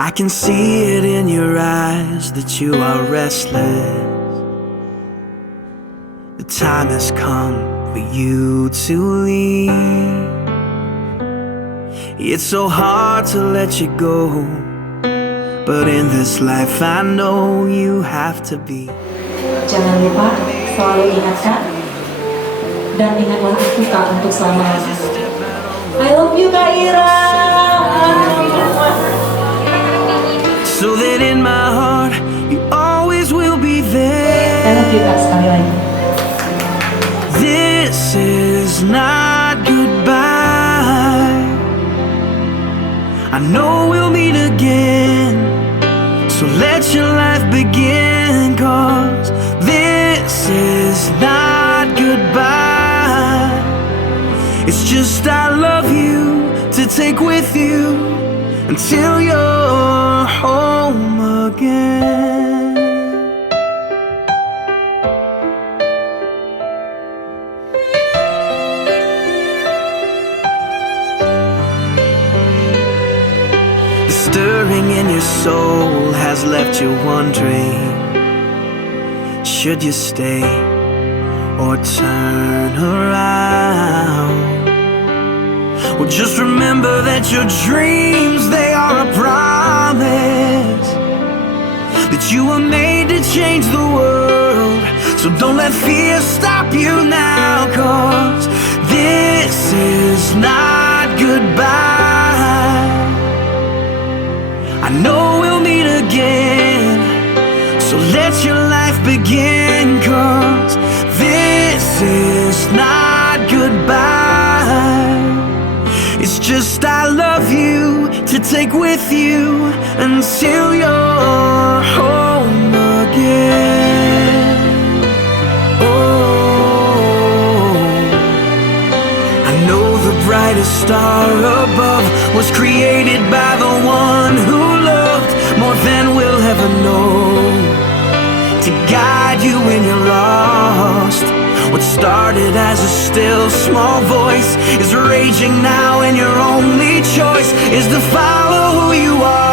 I can see it in your eyes that you are restless. The time has come for you to leave. It's so hard to let you go, but in this life I know you have to be. Jangan lupa selalu ingatkan dan ingatlah kita untuk selamanya. I love you Kak Ira. So that in my heart you always will be there. I love you Kak sekali lagi. This is not goodbye. I know we'll meet again, so let your life begin, 'cause this is not goodbye. It's just I love you to take with you until you're home again. The stirring in your soul has left you wondering, should you stay or turn around? Well, just remember that your dreams, they are a promise, that you were made to change the world. So don't let fear stop you now, 'cause this is not goodbye. I know we'll meet again, so let your life begin, 'cause this is not goodbye. It's just I love you to take with you until you're home again. Oh, I know the brightest star above was created by the one who loved more than we'll ever know, to guide you when you're lost. What started as a still small voice is raging now, and your only choice is to follow who you are.